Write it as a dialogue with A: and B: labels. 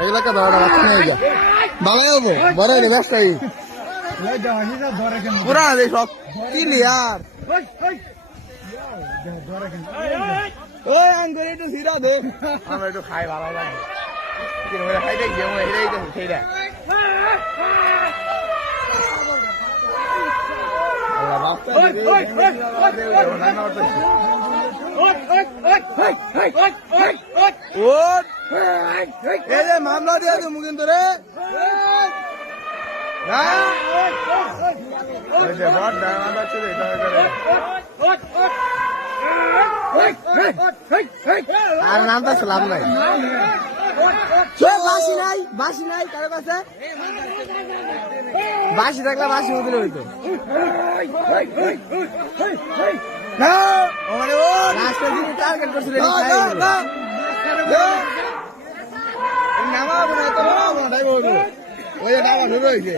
A: এগুলাকে ধরা বাচ্চা নিয়ে যা। ভালো যাব বড় রে ব্যস্ত পুরা রে সব কি লিয়ার ওই আঙ্গুর একটু হিরা দে। আমরা একটু খাই ভালো লাগে খাই দেখ খেয়ে দেখ তো মামলা দিয়ে দেবো কিন্তু রে হ্যাঁ ওই যে বড় ডাঙা ছিল এটা করে আর নাম তো সালাম নাই বাসি নাই? বাসি নাই কারও কাছে? বাসি থাকলে বাসি উঠলে হইতো। টার্গেট করছিল নামাবো না তো নামাবো না। তাই বলব। ওই নামা শুরু হয়েছে।